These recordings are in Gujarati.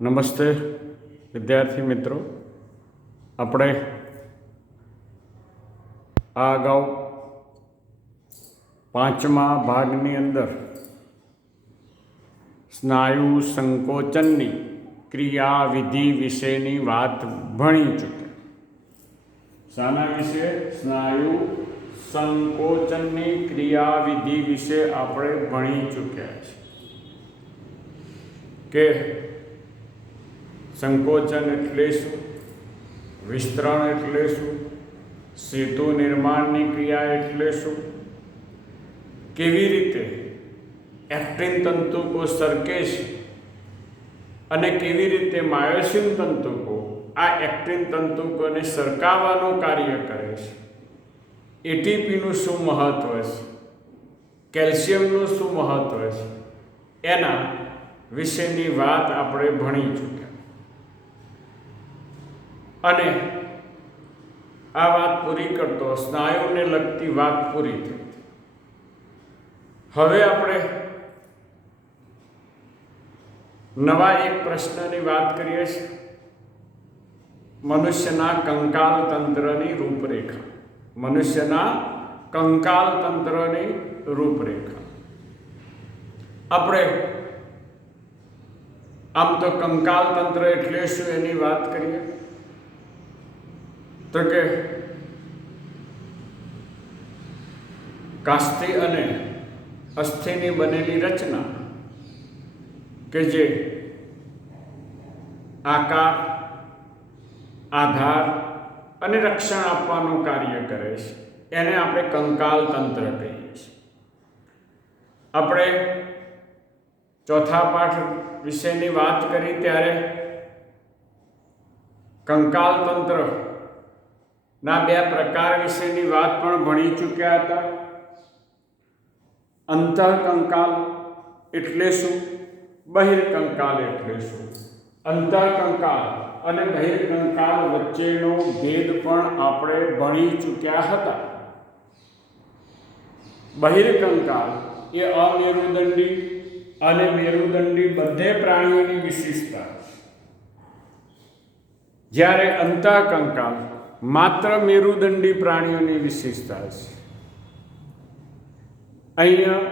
નમસ્તે વિદ્યાર્થી મિત્રો, આપણે આ અગાઉ પાંચમા ભાગની અંદર સ્નાયુ સંકોચનની ક્રિયાવિધિ વિશેની વાત ભણી ચૂક્યા. શાના વિશે? સ્નાયુ સંકોચનની ક્રિયાવિધિ વિશે આપણે ભણી ચૂક્યા છીએ કે સંકોચન એટલે શું, વિસ્તરણ એટલે શું, સેતુ નિર્માણની ક્રિયા એટલે શું, કેવી રીતે એક્ટિન તંતુકો સરકે છે અને કેવી રીતે માયોસિન તંતુકો આ એક્ટિન તંતુકોને સરકાવવાનું કાર્ય કરે છે, એટીપીનું શું મહત્વ છે, કેલ્શિયમનું શું મહત્વ છે, એના વિશેની વાત આપણે ભણી ચૂક્યા. અને આ વાત પૂરી કરતો સ્નાયુને લગતી વાત પૂરી થઈ. હવે આપણે નવા એક પ્રશ્નની વાત કરીએ છીએ. મનુષ્યના કંકાલ તંત્રની રૂપરેખા. મનુષ્યના કંકાલ તંત્રની રૂપરેખા. આપણે આમ તો કંકાલ તંત્ર એટલે શું એની વાત કરીએ તો કે કાસ્થી અને અસ્થિની બનેલી રચના કે જે આકાર, આધાર અને રક્ષણ આપવાનું કાર્ય કરે છે એને આપણે કંકાલ તંત્ર કહીએ છીએ. આપણે ચોથા પાઠ વિશેની વાત કરી ત્યારે કંકાલ તંત્ર ના બે પ્રકાર વિશેની વાત પણ ભણી ચૂક્યા હતા. અંતઃકંકાલ એટલે શું, બહિર્કંકાલ એટલે શું. અંતઃકંકાલ અને બહિર્કંકાલ વચ્ચેનો ભેદ પણ આપણે ભણી ચૂક્યા હતા. બહિર્કંકાલ એ અમેરુદંડી અને મેરુદંડી બધે પ્રાણીઓની વિશેષતા, જ્યારે અંતઃકંકાલ માત્ર મેરુદંડી પ્રાણીઓની વિશેષતા છે. અહીંયા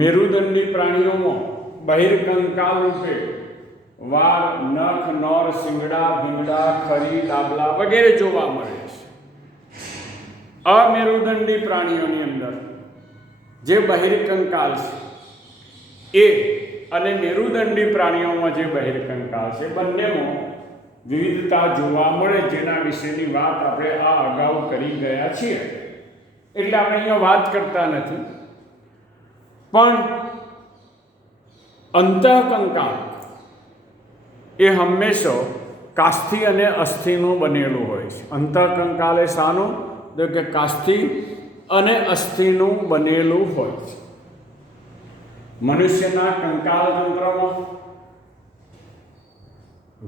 મેરુદંડી પ્રાણીઓમાં બહિર્કંકાલ રૂપે વાળ, નખ, નોર, શિંગડા, ભીંગડા, ખરી, ડાબલા વગેરે જોવા મળે છે. અમેરુદંડી પ્રાણીઓની અંદર જે બહિર્કંકાલ છે એ અને મેરુદંડી પ્રાણીઓમાં જે બહિર્કંકાલ છે બંનેમાં વિવિધતા જોવા મળે, જેના વિશેની વાત આપણે આ અગાઉ કરી ગયા છીએ એટલે આપણે અહીંયા વાત કરતા નથી. પણ અંતઃકંકાલ એ હંમેશા કાસ્થી અને અસ્થિનું બનેલું હોય છે. અંતઃકંકાલ એ શાનું? તો કે કાસ્થી અને અસ્થિનું બનેલું હોય છે. મનુષ્યના કંકાલ તંત્રમાં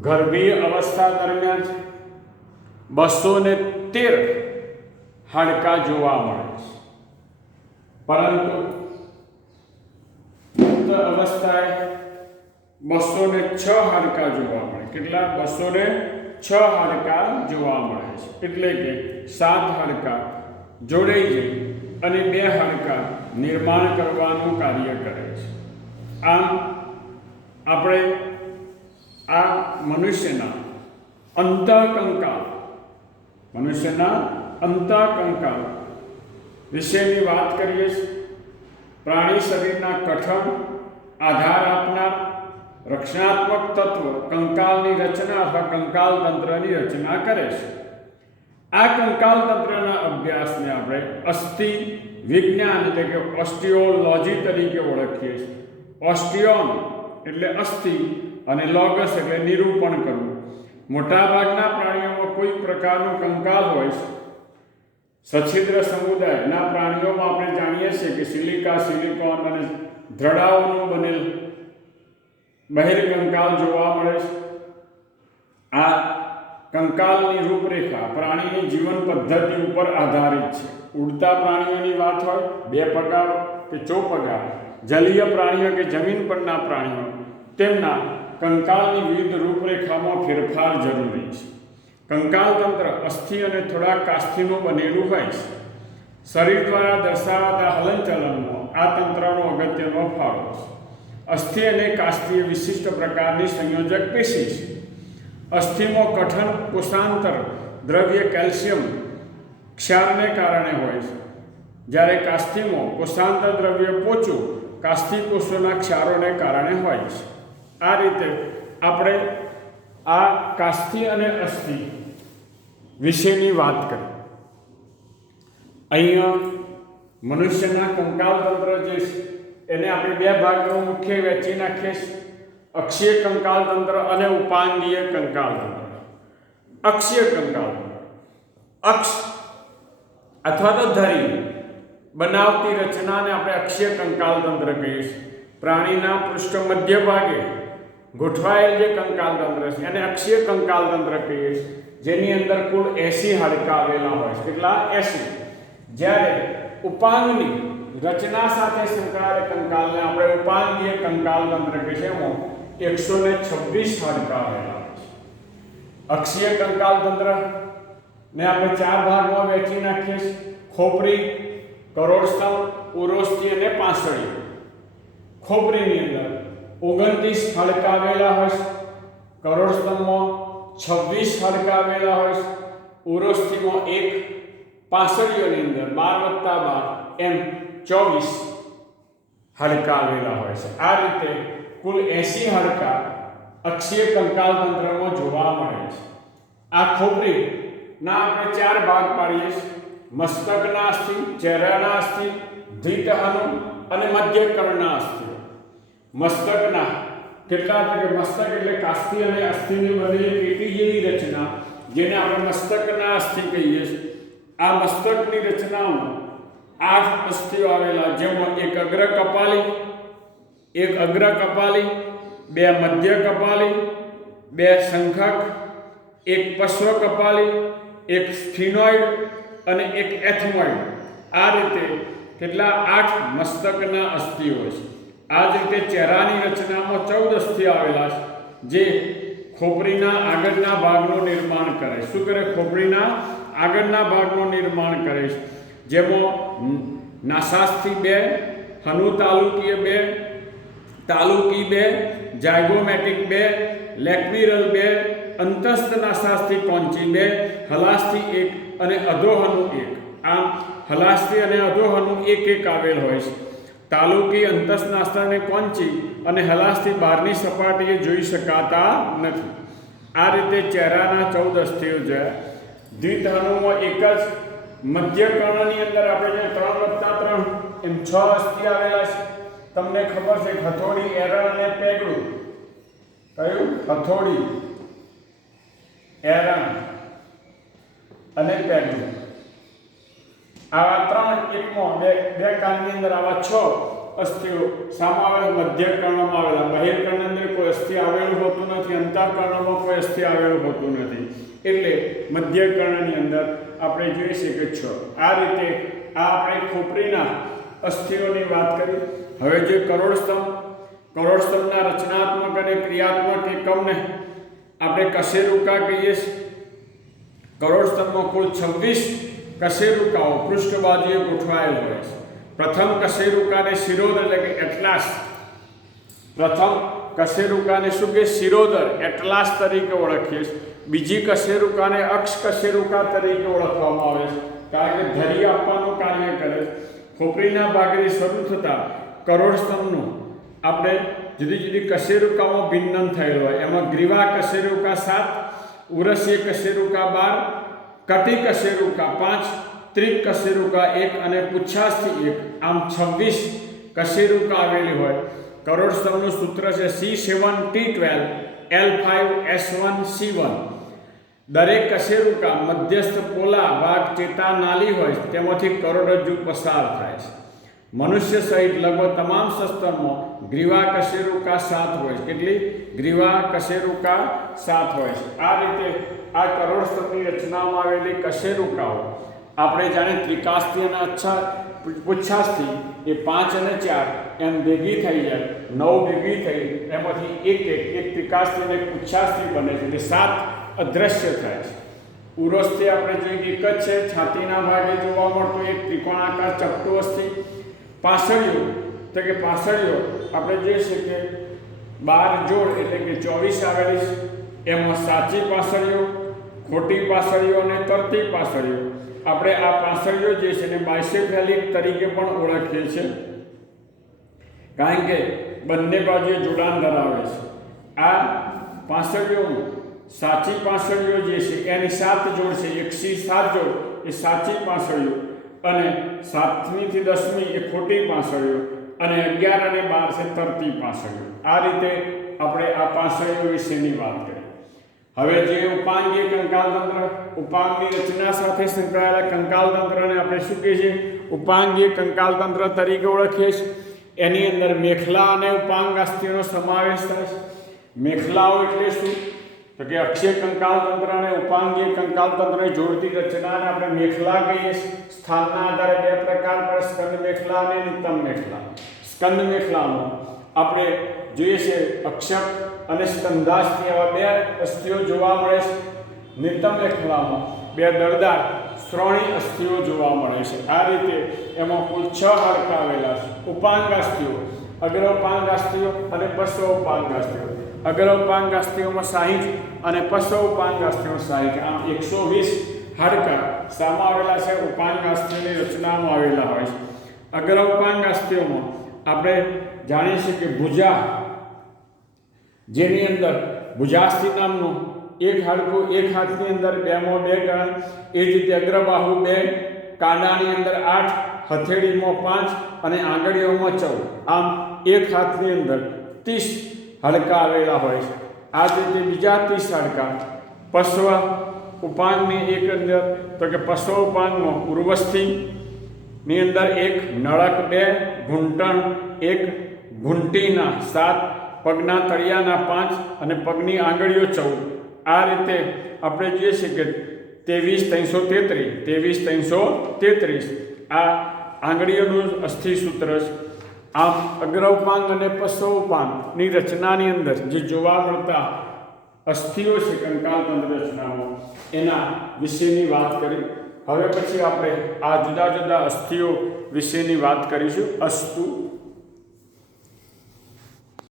ગર્ભીય અવસ્થા દરમિયાન 213 હાડકાં જોવા મળે છે, પરંતુ પુખ્ત અવસ્થાએ 206 હાડકાં જોવા મળે. કેટલા? 206 હાડકાં જોવા મળે છે. એટલે કે 7 હાડકાં જોડાઈ જાય અને 2 હાડકાં નિર્માણ કરવાનું કાર્ય કરે છે. આમ આપણે આ મનુષ્યના અંતઃકંકાલ વિશેની વાત કરીએ છીએ. પ્રાણી શરીરના કઠણ, આધાર આપનાર, રક્ષણાત્મક તત્વ કંકાલની રચના અથવા કંકાલ તંત્રની રચના કરે છે. આ કંકાલ તંત્રના અભ્યાસને આપણે અસ્થિ વિજ્ઞાન એટલે કે ઓસ્ટિયોલોજી તરીકે ઓળખીએ છીએ. ઓસ્ટિયોન એટલે અસ્થિ અને લોગસ એટલે નિરૂપણ કરવું. મોટાભાગના પ્રાણીઓમાં કોઈ પ્રકારનું કંકાલ હોય છે. સછિદ્ર સમુદાયના પ્રાણીઓમાં આપણે જાણીએ છીએ કે સિલિકા, સિલિકોન અને દ્રડાઓનું બનેલ બહિર્કંકાલ જોવા મળે છે. આ કંકાલની રૂપરેખા પ્રાણીની જીવન પદ્ધતિ ઉપર આધારિત છે. ઉડતા પ્રાણીઓની વાત હોય, 2 પગા કે ચોપગા, જલીય પ્રાણીઓ કે જમીન પરના પ્રાણીઓ તેમના કંકાલની વિવિધ રૂપરેખામાં ફેરફાર જરૂરી છે. કંકાલ તંત્ર અસ્થિ અને થોડા કાસ્થીનું બનેલું હોય છે. શરીર દ્વારા દર્શાવાતા હલનચલનમાં આ તંત્રનો અગત્યનો ફાળો છે. અસ્થિ અને કાસ્થી વિશિષ્ટ પ્રકારની સંયોજક પેશી છે. અસ્થિમાં કઠણ કોષાંતર દ્રવ્ય કેલ્શિયમ ક્ષારને કારણે હોય છે, જ્યારે કાસ્થીમાં કોષાંતર દ્રવ્ય પોચું કાસ્થી કોષોના ક્ષારોને કારણે હોય છે. આ રીતે આપણે આ કાસ્થી અને અસ્થિ વિશેની વાત કરી. અહીંયા મનુષ્યના કંકાલ તંત્ર જે છે એને આપણે બે ભાગમાં મુખ્ય વહેંચી નાખીએ છીએ: અક્ષીય કંકાલ તંત્ર અને ઉપાંગીય કંકાલ તંત્ર. અક્ષીય કંકાલ તંત્ર અક્ષ અથવા તો ધરી બનાવતી રચનાને આપણે અક્ષીય કંકાલ તંત્ર કહીએ છીએ. પ્રાણીના પૃષ્ઠ મધ્ય ભાગે ગોઠવાયેલ જે કંકાલ તંત્ર છે એને અક્ષીય કંકાલ તંત્ર કહીએ છીએ, જેની અંદર કુલ 80 હાડકાં આવેલા હોય છે. કેટલા? 80. જ્યારે ઉપાંગની રચના સાથે સંકળાયેલ કંકાલને આપણે ઉપાંગીય કંકાલ તંત્ર કહીએ છીએ. એમાં 126 હાડકાં આવેલા હોય છે. અક્ષીય કંકાલ તંત્ર ને આપણે 4 ભાગમાં વહેંચી નાખીએ છીએ: ખોપરી, કરોડસ્તંભ, ઉરોસ્થિ અને પાંસળીઓ. ખોપરીની અંદર 29 હાડકાં આવેલા હોય છે. કરોડસ્તંભમાં 26 હાડકાં આવેલા હોય છે. ઉરોસ્થિમાં 1, પાંસળીઓની અંદર 12 + 12 એમ 24 હાડકાં આવેલા હોય છે. આ રીતે કુલ 80 હાડકાં અક્ષીય કંકાલ તંત્રમાં જોવા મળે છે. આ ખોપરીના આપણે 4 ભાગ પાડીએ છીએ: મસ્તકના અસ્થિ, ચહેરાના અસ્થિ, દ્વિતહનુ અને મધ્યકર્ણના અસ્થિ. મસ્તકના કેટલા છે કે મસ્તક એટલે કાસ્થી અને અસ્થિની બનેલી પેટી જેવી રચના, જેને આપણે મસ્તકના અસ્થિ કહીએ છીએ. આ મસ્તકની રચનામાં 8 અસ્થિઓ આવેલા, જેમાં એક અગ્ર કપાલી, એક અગ્ર કપાલી, 2 મધ્ય કપાલી, 2 શંખક, એક પશ્વ કપાલી, એક સ્ફિનોઇડ અને એક એથમોઇડ. આ રીતે કેટલા? 8 મસ્તકના અસ્થિઓ છે. આ જ રીતે ચહેરાની રચનામાં 14 અસ્થિ આવેલા છે, જે ખોપરીના આગળના ભાગનું નિર્માણ કરે. શું કરે? ખોપરીના આગળના ભાગનું નિર્માણ કરે છે. જેમાં નાસાસ્થિ 2, હનુ તાલુકીય 2, તાલુકી 2, જાયગોમેટિક 2, લેક્વિરલ 2, અંતસ્થ નાસાસ્થિ કોંચી 2, હલાસ્થિ 1 અને અધોહનુ 1. આમ હલાસ્થિ અને અધોહનુ 1 આવેલ હોય છે. તાલુકી, અંતસ્થ નાસાને કોંચી અને હલાસ્થિ બહારની સપાટીએ જોઈ શકાતા નથી. આ રીતે ચહેરાના 14 અસ્થિઓ છે. દ્વિતહનુમાં એક જ. મધ્યકર્ણની અંદર આપણે જે 3 + 3 એમ 6 અસ્થિ આવેલા છે. તમને ખબર છે હથોડી, એરણ અને પેગડું. કયું? હથોડી, એરણ અને પેગડું. આવા 3 એકમાં બે કાનની અંદર આવા 6 અસ્થિઓ સામા આવેલા મધ્યકર્ણમાં આવેલા. બહિર્કર્ણની અંદર કોઈ અસ્થિ આવેલું હોતું નથી, અંતઃકર્ણમાં કોઈ અસ્થિ આવેલું હોતું નથી. એટલે મધ્યકર્ણની અંદર આપણે જોઈએ છીએ કે 6. આ રીતે આ આપણે ખોપરીના અસ્થિઓની વાત કરી. હવે જે કરોડસ્તંભના રચનાત્મક અને ક્રિયાત્મક એકમને આપણે કશેરુકા કહીએ છીએ. કરોડસ્તંભમાં કુલ 26 કશેરુકાઓ પૃષ્ઠ બાજુએ ગોઠવાયેલ હોય છે. પ્રથમ કશેરુકાને શિરોદર એટલે કે એટલાસ. પ્રથમ કશેરુકાને શું કે? શિરોદર, એટલાસ તરીકે ઓળખીએ છીએ. બીજી કશેરુકાને અક્ષ કશેરુકા તરીકે ઓળખવામાં આવે છે, કારણ કે ધરી આપવાનું કાર્ય કરે. ખોપરીના ભાગથી શરૂ થતા કરોડસ્તંભનું આપણે જુદી જુદી કશેરુકામાં ભિન્નન થયેલું હોય. એમાં ગ્રીવા કશેરુકા 7, ઉરસીય કશેરુકા 12, કટી કશેરુકા 5, ત્રિક કશેરુકા 1 અને પુચ્છાસ્થિ 1. આમ 26 કશેરુકા આવેલી હોય. કરોડસ્તંભનું સૂત્ર છે C7T12 L5S1C1. દરેક કશેરુકા મધ્યસ્થ પોલા ભાગ ચેતાનાલી હોય, તેમાંથી કરોડરજ્જુ પસાર થાય છે. મનુષ્ય સહિત લગભગ તમામ સસ્તનમાં ગ્રીવા કશેરુકા 7 હોય છે. કેટલી? ગ્રીવા કશેરુકા 7 હોય છે. આ રીતે આ કરોડસ્તંભની રચનામાં આવેલી કશેરુકાઓ આપણે જાણે ત્રિકાસ્થી અને પુચ્છાસ્થિ એ 5 અને 4 એમ ભેગી થઈ જાય, 9 ભેગી થઈ એમાંથી એક ત્રિકાસ્થિ અને એક પુચ્છાસ્થિ બને છે એટલે 7 અદ્રશ્ય થાય છે. ઉરોસ્થિ આપણે જોઈએ એક જ છે, છાતીના ભાગે જોવા મળતું એક ત્રિકોણાકાર ચપટું અસ્થિ. પાસળીઓ તો કે પાસળીઓ આપણે જોઈએ છે કે 12 જોડ એટલે કે 24 આવેલી છે. એમાં સાચી પાસળીઓ, ખોટી પાસળીઓ અને તરતી પાસળીઓ. આપણે આ પાસળીઓ જે છે ને બાયસેફેલિક તરીકે પણ ઓળખીએ છીએ, કારણ કે બંને બાજુએ જોડાણ ધરાવે છે. આ પાસળીઓમાં સાચી પાસળીઓ જે છે એની 7 જોડ છે, 107 જોડ એ સાચી પાસળીઓ અને 7મી થી 10મી એ ખોટી પાસળીઓ અને 11 અને 12 છે તરતી પાસળીઓ. આ રીતે આપણે આ પાસળીઓ વિશેની વાત કરી. હવે જે ઉપાંગીય કંકાલ તંત્ર, ઉપાંગની રચના સાથે સંકળાયેલા કંકાલ તંત્રને આપણે શું કહીએ છીએ? ઉપાંગીય કંકાલ તંત્ર તરીકે ઓળખીએ છીએ. એની અંદર મેખલા અને ઉપાંગાસ્થિનો સમાવેશ થાય છે. મેખલાઓ એટલે શું? તો કે અક્ષીય કંકાલ તંત્ર અને ઉપાંગીય કંકાલ તંત્રને જોડતી રચનાને આપણે મેખલા કહીએ છીએ. સ્થાનના આધારે 2 પ્રકાર પર, સ્કંદ મેખલા અને નિતંબ મેખલા. સ્કંદ મેખલામાં આપણે જોઈએ છે અક્ષક અને સ્કંધાસ્થિ એવા 2 અસ્થિઓ જોવા મળે છે. નિતંબ મેખલામાં 2 દળદાર શ્રોણી અસ્થિઓ જોવા મળે છે. આ રીતે એમાં કુલ 6 હાડકાં આવેલા છે. ઉપાંગાસ્થિઓ, અગ્રોપાંગાસ્થિઓ અને પશ્ચોપાંગાસ્થિઓ. અગ્રોપાંગાસ્થિઓમાં 60 અને પશ્ચોપાંગાસ્થિઓ 60. આમ 120 હાડકાં શામાં આવેલા છે? ઉપાંગાસ્થિઓની રચનામાં આવેલા હોય છે. અગ્રોપાંગાસ્થિઓમાં આપણે જાણીએ છીએ કે ભુજા, જેની અંદર ભુજાસ્થિ નામનું એક હાડકું એક હાથની અંદર 2 ગણ, એ જ રીતે અગ્રબાહુ 2, કાંડાની અંદર 8, હથેળીમાં 5 અને આંગળીઓમાં 14. આમ એક હાથની અંદર 30 હાડકાં આવેલા હોય છે. આ જ રીતે બીજા 30 હાડકાં પશ્વ ઉપાંગની એક અંદર, તો કે પશ્વ ઉપાંગમાં ઉર્વસ્થિની અંદર 1, નળક 2, ઘૂંટણ 1, ઘૂંટીના 7, પગના તળિયાના 5 અને પગની આંગળીઓ 14. આ રીતે આપણે જોઈએ છીએ કે 23,333 આ આંગળીઓનું અસ્થિસૂત્ર છે. આમ અગ્રઉપાંગ અને પશ્ચોપાંગની રચનાની અંદર જે જોવા મળતા અસ્થિઓ છે કંકાલ તંત્ર રચનામાં, એના વિશેની વાત કરી. હવે પછી આપણે આ જુદા જુદા અસ્થિઓ વિશેની વાત કરીશું. અસ્તુ.